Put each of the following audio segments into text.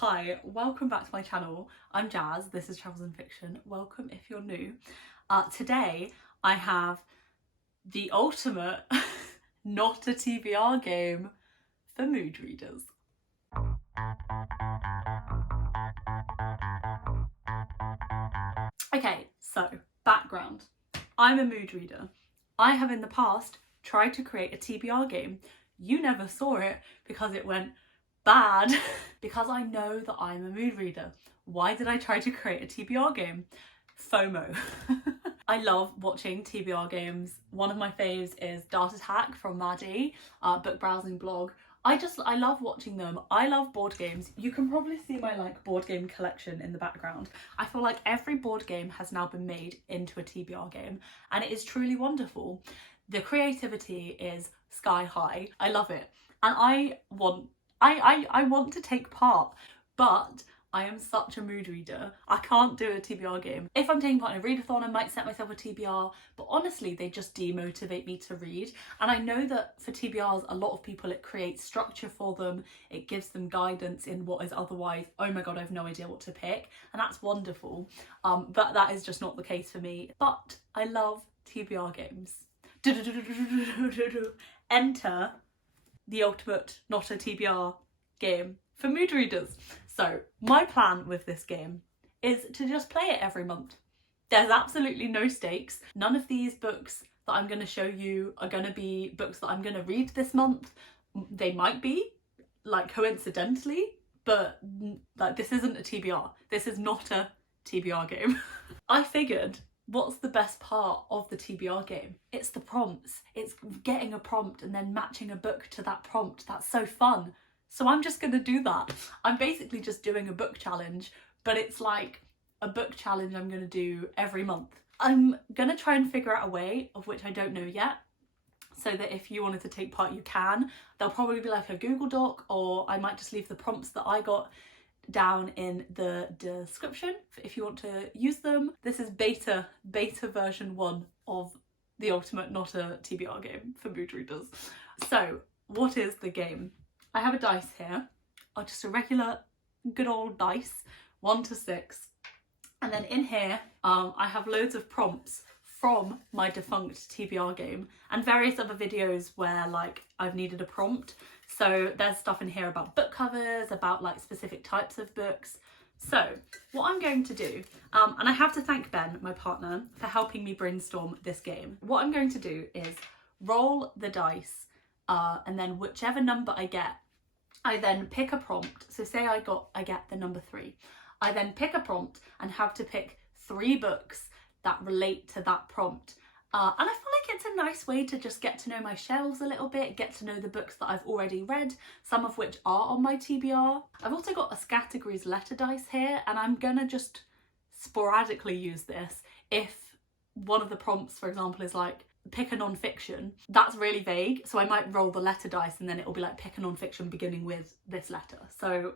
Hi, welcome back to my channel. I'm Jazz, this is Travels in Fiction. Welcome if you're new. Today I have the ultimate not a TBR game for mood readers. Okay, so background. I'm a mood reader. I have in the past tried to create a TBR game. You never saw it because it went bad because I know that I'm a mood reader. Why did I try to create a TBR game? FOMO. I love watching TBR games. One of my faves is Dart Attack from Maddie, book browsing blog. I love watching them. I love board games. You can probably see my board game collection in the background. I feel like every board game has now been made into a TBR game and it is truly wonderful. The creativity is sky high. I love it. And I want to take part, but I am such a mood reader. I can't do a TBR game. If I'm taking part in a readathon, I might set myself a TBR, but honestly, they just demotivate me to read. And I know that for TBRs, a lot of people, it creates structure for them. It gives them guidance in what is otherwise, oh my God, I have no idea what to pick. And that's wonderful. But that is just not the case for me. But I love TBR games. Enter the ultimate not a TBR game for mood readers. So my plan with this game is to just play it every month. There's absolutely no stakes. None of these books that I'm going to show you are going to be books that I'm going to read this month. They might be, coincidentally, but this isn't a TBR. This is not a TBR game. I figured, what's the best part of the TBR game? It's the prompts. It's getting a prompt and then matching a book to that prompt. That's so fun. So I'm just gonna do that. I'm basically just doing a book challenge, but it's like a book challenge I'm gonna do every month. I'm gonna try and figure out a way, of which I don't know yet, so that if you wanted to take part, you can. There'll probably be like a Google Doc, or I might just leave the prompts that I got down in the description if you want to use them. This is beta version 1 of the ultimate not a TBR game for mood readers. So what is the game? I have a dice here, just a regular good old dice, 1 to 6. And then in here, I have loads of prompts from my defunct TBR game and various other videos where I've needed a prompt. So there's stuff in here about book covers, about specific types of books. So what I'm going to do, and I have to thank Ben, my partner, for helping me brainstorm this game. What I'm going to do is roll the dice, and then whichever number I get, I then pick a prompt. So say I get the number 3. I then pick a prompt and have to pick 3 books that relate to that prompt. And I feel like it's a nice way to just get to know my shelves a little bit, get to know the books that I've already read, some of which are on my TBR. I've also got a categories letter dice here, and I'm gonna just sporadically use this if one of the prompts, for example, is pick a non-fiction. That's really vague, so I might roll the letter dice and then it'll be pick a non-fiction beginning with this letter. So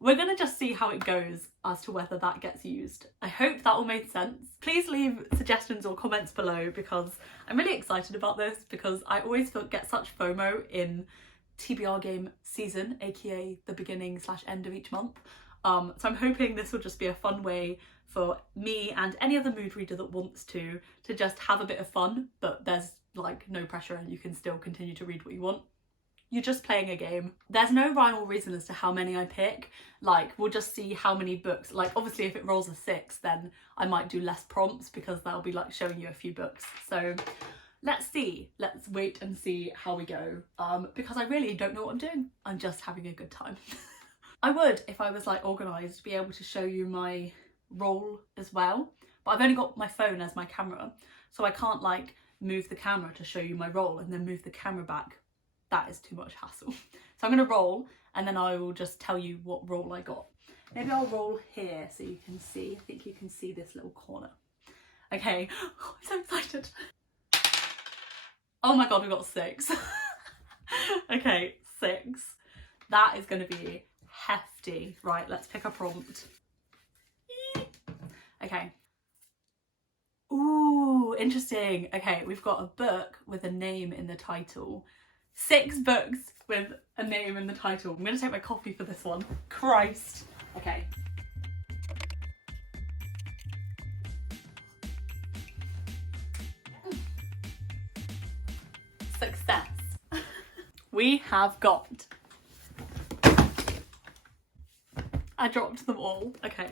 we're gonna just see how it goes as to whether that gets used. I hope that all made sense. Please leave suggestions or comments below because I'm really excited about this, because I always get such FOMO in TBR game season, aka the beginning / end of each month. So I'm hoping this will just be a fun way for me and any other mood reader that wants to just have a bit of fun, but there's no pressure and you can still continue to read what you want. You're just playing a game. There's no rhyme or reason as to how many I pick. We'll just see how many books. Obviously if it rolls a 6, then I might do less prompts because that'll be showing you a few books. So let's see. Let's wait and see how we go. Because I really don't know what I'm doing. I'm just having a good time. I would, if I was organised, be able to show you my roll as well, but I've only got my phone as my camera, so I can't move the camera to show you my roll and then move the camera back. That is too much hassle. So I'm gonna roll and then I will just tell you what roll I got. Maybe I'll roll here so you can see. I think you can see this little corner. Okay, oh, I'm so excited. Oh my God, we got 6. Okay, 6. That is gonna be hefty. Right, let's pick a prompt. Okay. Ooh, interesting. Okay, we've got a book with a name in the title. 6 books with a name in the title. I'm gonna take my coffee for this one. Christ. Okay. Success. We have got... I dropped them all. Okay.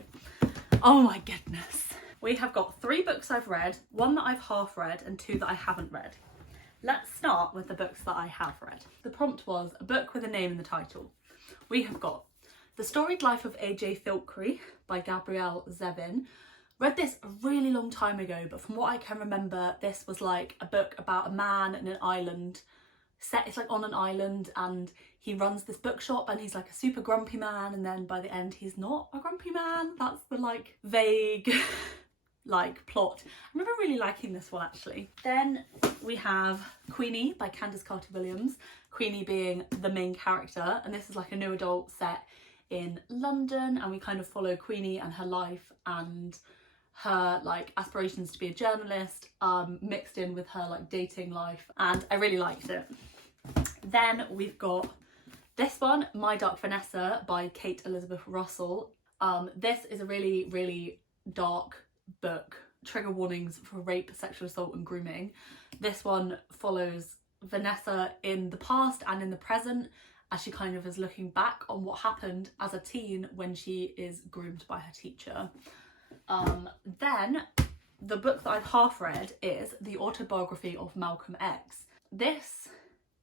Oh my goodness. We have got 3 books I've read, 1 that I've half read, and 2 that I haven't read. Let's start with the books that I have read. The prompt was a book with a name in the title. We have got The Storied Life of A.J. Filkry by Gabrielle Zevin. Read this a really long time ago, but from what I can remember, this was like a book about a man in an island. It's like on an island, and he runs this bookshop, and he's like a super grumpy man, and then by the end he's not a grumpy man. That's the like vague like plot. I remember really liking this one actually. Then we have Queenie by Candice Carter-Williams. Queenie being the main character, and this is like a new adult set in London, and we kind of follow Queenie and her life and her like aspirations to be a journalist mixed in with her like dating life, and I really liked it. Then we've got this one, My Dark Vanessa by Kate Elizabeth Russell. This is a really, really dark book. Trigger warnings for rape, sexual assault and grooming. This one follows Vanessa in the past and in the present as she kind of is looking back on what happened as a teen when she is groomed by her teacher. Then the book that I've half read is The Autobiography of Malcolm X. This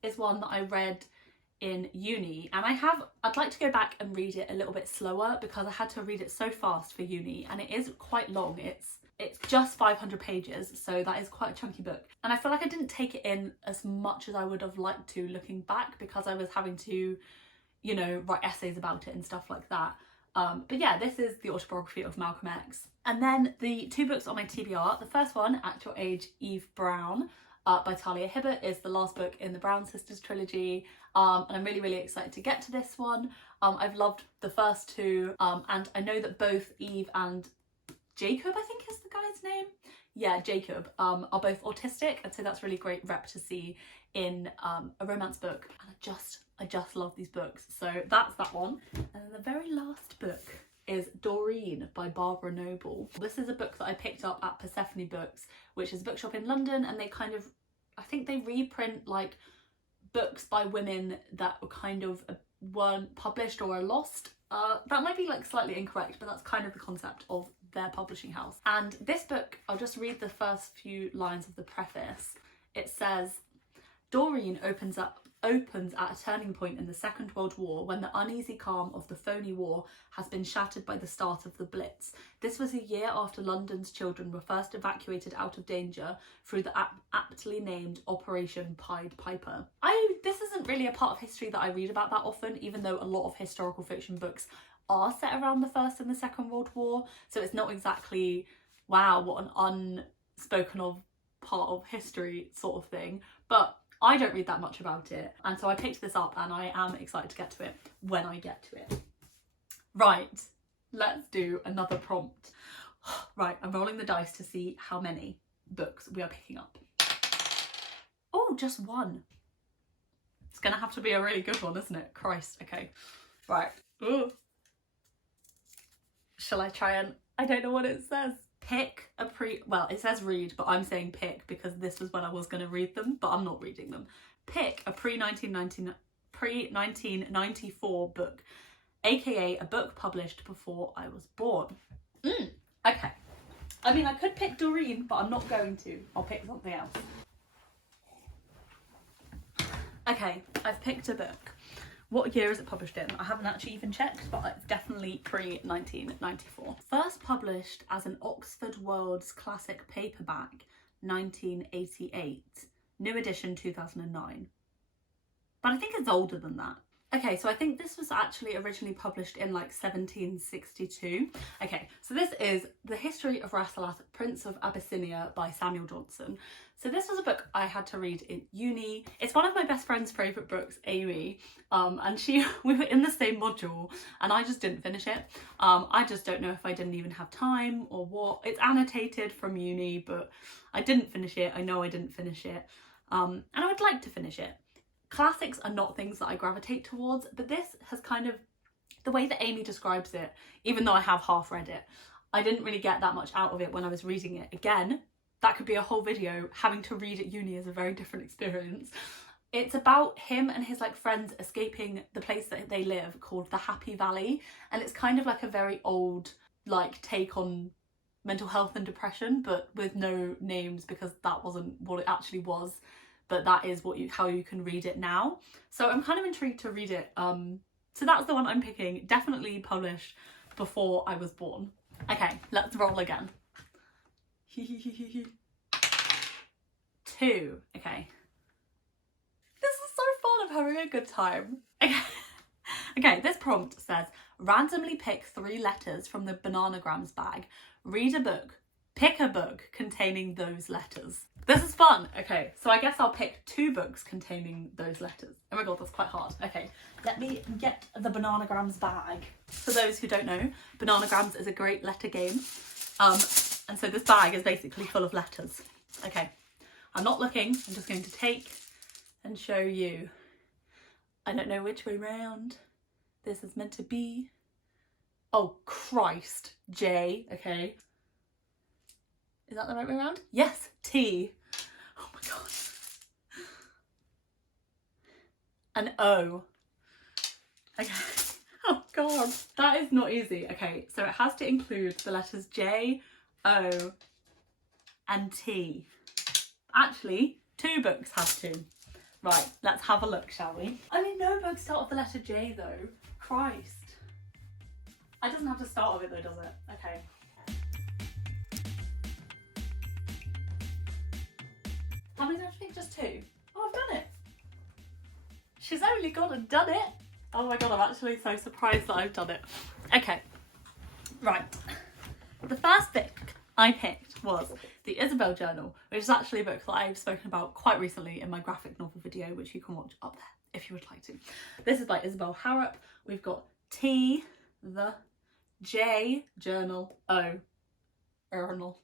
is one that I read in uni, and I'd like to go back and read it a little bit slower because I had to read it so fast for uni, and it is quite long. It's just 500 pages, so that is quite a chunky book, and I feel like I didn't take it in as much as I would have liked to looking back because I was having to, you know, write essays about it and stuff like that. But yeah, this is The Autobiography of Malcolm X. And then the 2 books on my TBR. The first one, At Your Age, Eve Brown, by Talia Hibbert, is the last book in the Brown Sisters trilogy, and I'm really, really excited to get to this one. I've loved the first 2, and I know that both Eve and Jacob, I think is the guy's name? Yeah, Jacob, are both autistic, and so that's really great rep to see in a romance book, and I just love these books. So that's that one. And then the very last book is Doreen by Barbara Noble. This is a book that I picked up at Persephone Books, which is a bookshop in London, and they kind of, I think they reprint like books by women that were kind of weren't published or are lost. That might be like slightly incorrect, but that's kind of the concept of their publishing house. And this book, I'll just read the first few lines of the preface. It says, Doreen opens at a turning point in the Second World War when the uneasy calm of the phony war has been shattered by the start of the Blitz. This was a year after London's children were first evacuated out of danger through the aptly named Operation Pied Piper. This isn't really a part of history that I read about that often, even though a lot of historical fiction books are set around the First and the Second World War, so it's not exactly, wow, what an unspoken of part of history sort of thing, but I don't read that much about it, and so I picked this up and I am excited to get to it when I get to it. Right, let's do another prompt. Right, I'm rolling the dice to see how many books we are picking up. Oh, just 1. It's gonna have to be a really good one, isn't it? Christ, okay. Right. Ooh. Shall I try and... I don't know what it says. Pick a well, it says read, but I'm saying pick because this was when I was going to read them, but I'm not reading them. Pick a pre-1994 book, aka a book published before I was born. Okay. I mean, I could pick Doreen, but I'm not going to. I'll pick something else. Okay, I've picked a book. What year is it published in? I haven't actually even checked, but it's definitely pre-1994. First published as an Oxford World's Classic paperback, 1988. New edition, 2009. But I think it's older than that. Okay, so I think this was actually originally published in like 1762. Okay, so this is The History of Rasselas, Prince of Abyssinia by Samuel Johnson. So this was a book I had to read in uni. It's one of my best friend's favourite books, Amy, and we were in the same module and I just didn't finish it. I just don't know if I didn't even have time or what. It's annotated from uni, but I didn't finish it. I know I didn't finish it, and I would like to finish it. Classics are not things that I gravitate towards, but this has kind of The way that Amy describes it, even though I have half read it, I didn't really get that much out of it when I was reading it. Again, that could be a whole video. Having to read at uni is a very different experience. It's about him and his like friends escaping the place that they live called the Happy Valley, and it's kind of like a very old like take on mental health and depression, but with no names because that wasn't what it actually was, but that is how you can read it now. So I'm kind of intrigued to read it. So that's the one I'm picking, definitely published before I was born. Okay, let's roll again. 2. Okay. This is so fun, I'm having a good time. Okay. Okay, this prompt says, randomly pick 3 letters from the bananagrams bag. Read a book. Pick a book containing those letters. This is fun. Okay, so I guess I'll pick 2 books containing those letters. Oh my god, that's quite hard. Okay, let me get the bananagrams bag. For those who don't know, bananagrams is a great letter game. And so this bag is basically full of letters. Okay, I'm not looking. I'm just going to take and show you. I don't know which way round this is meant to be. Oh, Christ. J, okay. Is that the right way around? Yes, T. Oh my god. An O. Okay. Oh god, that is not easy. Okay, so it has to include the letters J, O, and T. Actually, 2 books have to. Right, let's have a look, shall we? I mean, no books start with the letter J though. Christ. It doesn't have to start with it though, does it? Okay. How many do I have to pick? Just 2? Oh, I've done it. She's only gone and done it. Oh my god, I'm actually so surprised that I've done it. Okay, right. The first book I picked was The Isabel Journal, which is actually a book that I've spoken about quite recently in my graphic novel video, which you can watch up there if you would like to. This is by Isabel Harrop. We've got T, the J, journal, O, journal.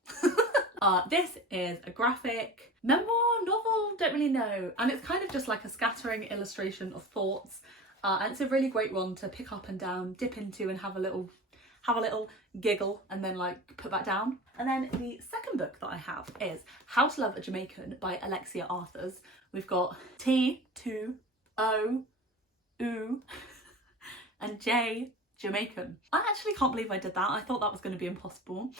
This is a graphic memoir, novel, don't really know. And it's kind of just like a scattering illustration of thoughts. And it's a really great one to pick up and down, dip into and have a little giggle and then like put that down. And then the second book that I have is How to Love a Jamaican by Alexia Arthurs. We've got T, 2, O, U, and J, Jamaican. I actually can't believe I did that. I thought that was going to be impossible.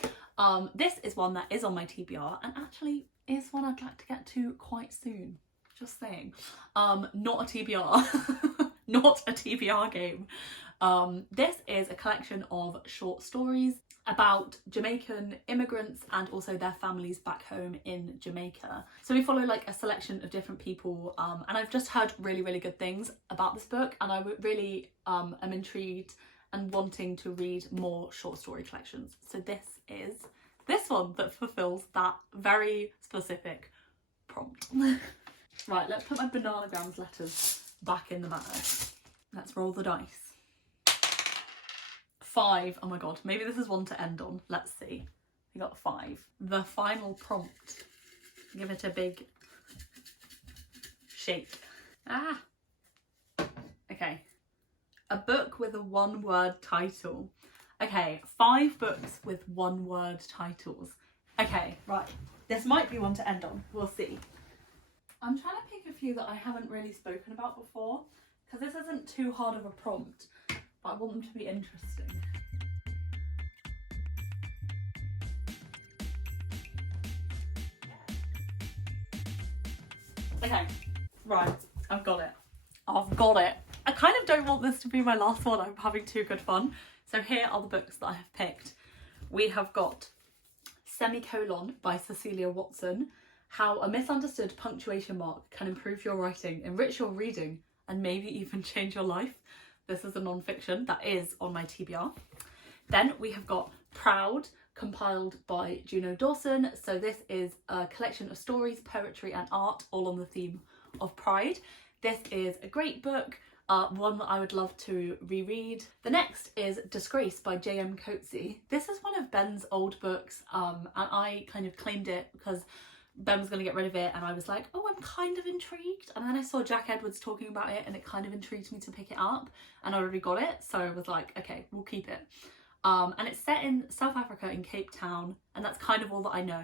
This is one that is on my TBR and actually is one I'd like to get to quite soon. Just saying. Not a TBR. Not a TBR game. This is a collection of short stories about Jamaican immigrants and also their families back home in Jamaica. So we follow like a selection of different people and I've just heard really, really good things about this book, and I really am intrigued and wanting to read more short story collections. So this is this one that fulfills that very specific prompt. Right, let's put my bananagrams letters back in the bag. Let's roll the dice. 5. Oh my god, maybe this is one to end on. Let's see. We got 5. The final prompt. Give it a big shake. Ah. Okay. A book with a 1-word title. Okay, 5 books with 1-word titles. Okay, right. This might be one to end on. We'll see. I'm trying to pick a few that I haven't really spoken about before, because this isn't too hard of a prompt, but I want them to be interesting. Okay, right, I've got it. I've got it. I kind of don't want this to be my last one. I'm having too good fun. So here are the books that I have picked. We have got Semicolon by Cecilia Watson. How a misunderstood punctuation mark can improve your writing, enrich your reading, and maybe even change your life. This is a non-fiction that is on my TBR. Then we have got Proud, compiled by Juno Dawson. So this is a collection of stories, poetry and art, all on the theme of pride. This is a great book, one that I would love to reread. The next is Disgrace by J.M. Coetzee. This is one of Ben's old books and I kind of claimed it because Ben was going to get rid of it, and I was like, oh, I'm kind of intrigued. And then I saw Jack Edwards talking about it, and it kind of intrigued me to pick it up, and I already got it, so I was like, okay, we'll keep it. And it's set in South Africa, in Cape Town, and that's kind of all that I know.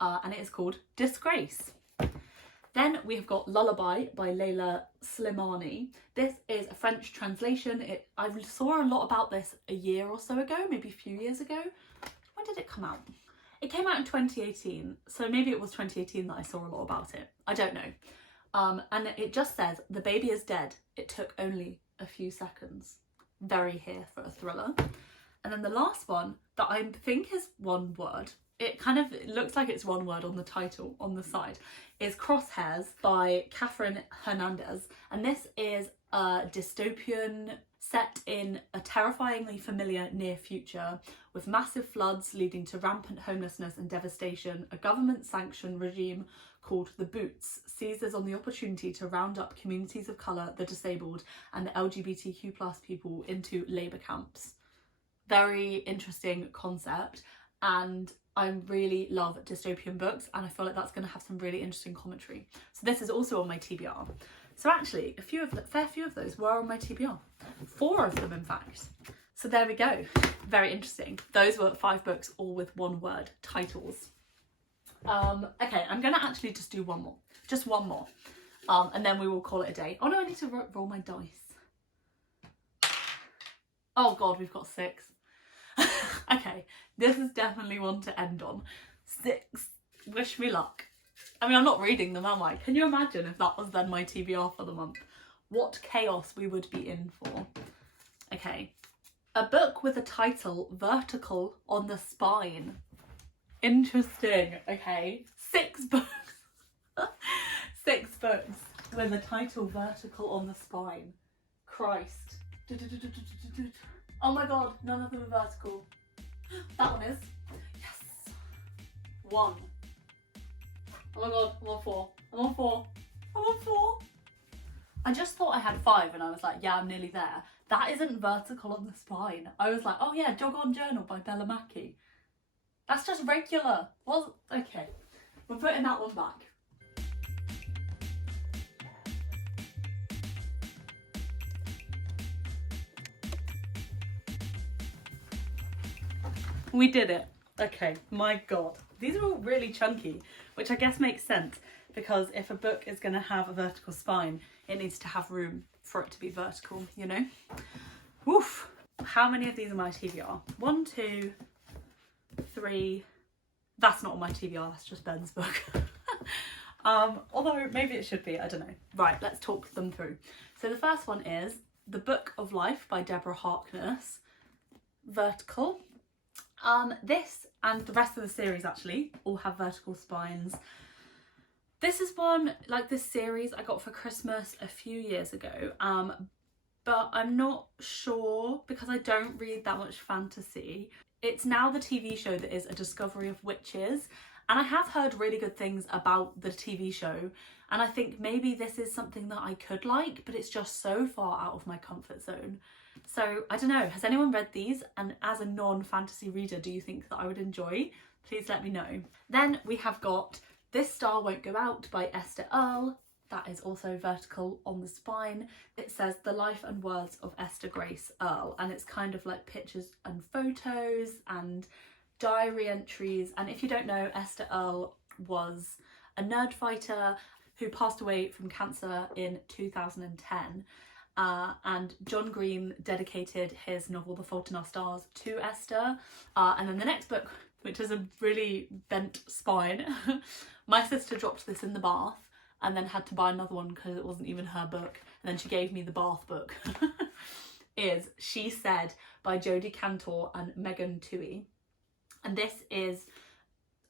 And it is called Disgrace. Then we have got Lullaby by Leila Slimani. This is a French translation. I saw a lot about this a year or so ago, maybe a few years ago. When did it come out? It came out in 2018, so maybe it was 2018 that I saw a lot about it. I don't know. And it just says, the baby is dead. It took only a few seconds. Very here for a thriller. And then the last one that I think is one word, it looks like it's one word on the title on the side, is Crosshairs by Catherine Hernandez. And this is a dystopian set in a terrifyingly familiar near future, with massive floods leading to rampant homelessness and devastation. A government-sanctioned regime called the Boots seizes on the opportunity to round up communities of colour, the disabled and the LGBTQ+ people into labour camps. Very interesting concept, and I really love dystopian books, and I feel like that's going to have some really interesting commentary. So this is also on my TBR. So actually, fair few of those were on my TBR. 4 of them, in fact. So there we go. Very interesting. Those were 5 books, all with one word titles. Okay, I'm going to actually just do one more. Just one more. And then we will call it a day. Oh no, I need to roll my dice. Oh God, we've got 6. Okay, this is definitely one to end on. 6. Wish me luck. I mean, I'm not reading them, am I? Can you imagine if that was then my TBR for the month? What chaos we would be in for. Okay. A book with a title vertical on the spine. Interesting. Okay. 6 books. 6 books with a title vertical on the spine. Christ. Oh my God, none of them are vertical. That one is. Yes. 1. Oh my God, I'm on 4. I'm on 4. I'm on 4. I just thought I had 5 and I was like, yeah, I'm nearly there. That isn't vertical on the spine. I was like, oh yeah, Jog On Journal by Bella Mackie. That's just regular. Well, okay. We're putting that one back. We did it. Okay, my God. These are all really chunky, which I guess makes sense, because if a book is going to have a vertical spine, it needs to have room for it to be vertical, you know? Woof. How many of these are my TBR? 1, 2, 3. That's not on my TBR, that's just Ben's book. Although maybe it should be, I don't know. Right, let's talk them through. So the first one is The Book of Life by Deborah Harkness. Vertical. This and the rest of the series actually all have vertical spines. This is one, like this series, I got for Christmas a few years ago, but I'm not sure because I don't read that much fantasy. It's now the TV show that is A Discovery of Witches, and I have heard really good things about the TV show, and I think maybe this is something that I could like, but it's just so far out of my comfort zone. So I don't know, has anyone read these? And as a non-fantasy reader, do you think that I would enjoy? Please let me know. Then we have got This Star Won't Go Out by Esther Earle. That is also vertical on the spine. It says The Life and Words of Esther Grace Earle, and it's kind of like pictures and photos and diary entries. And if you don't know, Esther Earle was a nerd fighter who passed away from cancer in 2010. And John Green dedicated his novel The Fault in Our Stars to Esther. And then the next book, which is a really bent spine, my sister dropped this in the bath and then had to buy another one because it wasn't even her book, and then she gave me the bath book, is She Said by Jodie Cantor and Megan Twohey. And this is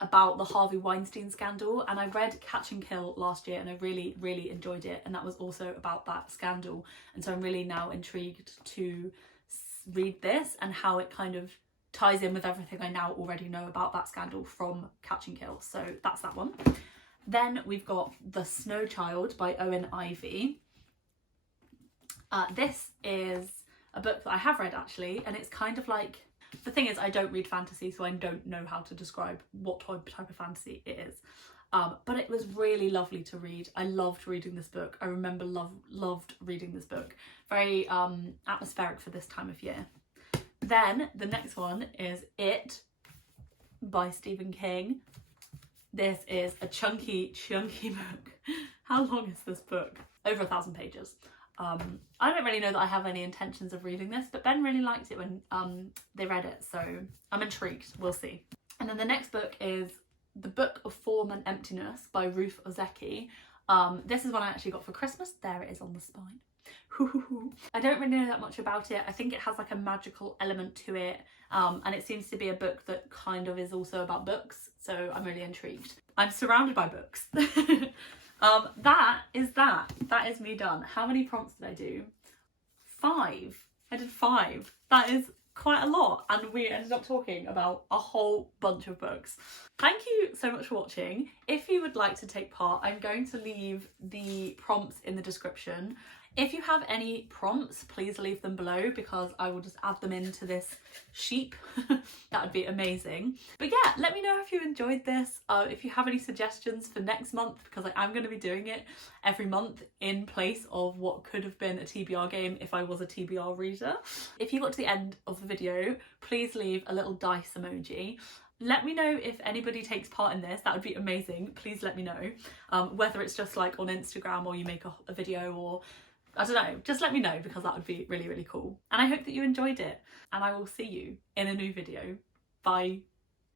about the Harvey Weinstein scandal, and I read Catch and Kill last year and I really, really enjoyed it, and that was also about that scandal, and so I'm really now intrigued to read this and how it kind of ties in with everything I now already know about that scandal from Catch and Kill. So that's that one. Then we've got The Snow Child by Owen Ivy. This is a book that I have read actually, and it's kind of like, the thing is I don't read fantasy, so I don't know how to describe what type of fantasy it is. but it was really lovely to read. I loved reading this book. I remember loved reading this book. Very atmospheric for this time of year. Then the next one is It by Stephen King. This is a chunky book. How long is this book? Over 1,000 pages. I don't really know that I have any intentions of reading this, but Ben really liked it when they read it, so I'm intrigued. We'll see. And then the next book is The Book of Form and Emptiness by Ruth Ozeki. This is one I actually got for Christmas. There it is on the spine. I don't really know that much about it. I think it has like a magical element to it, and it seems to be a book that kind of is also about books, so I'm really intrigued. I'm surrounded by books. That is me done. How many prompts did I do? 5. I did 5. That is quite a lot, and we ended up talking about a whole bunch of books. Thank you so much for watching. If you would like to take part, I'm going to leave the prompts in the description. If you have any prompts, please leave them below because I will just add them into this sheet. That would be amazing. But yeah, let me know if you enjoyed this. If you have any suggestions for next month, because I am going to be doing it every month in place of what could have been a TBR game if I was a TBR reader. If you got to the end of the video, please leave a little dice emoji. Let me know if anybody takes part in this. That would be amazing. Please let me know. Whether it's just like on Instagram or you make a video, or I don't know, just let me know because that would be really, really cool. And I hope that you enjoyed it, and I will see you in a new video. Bye.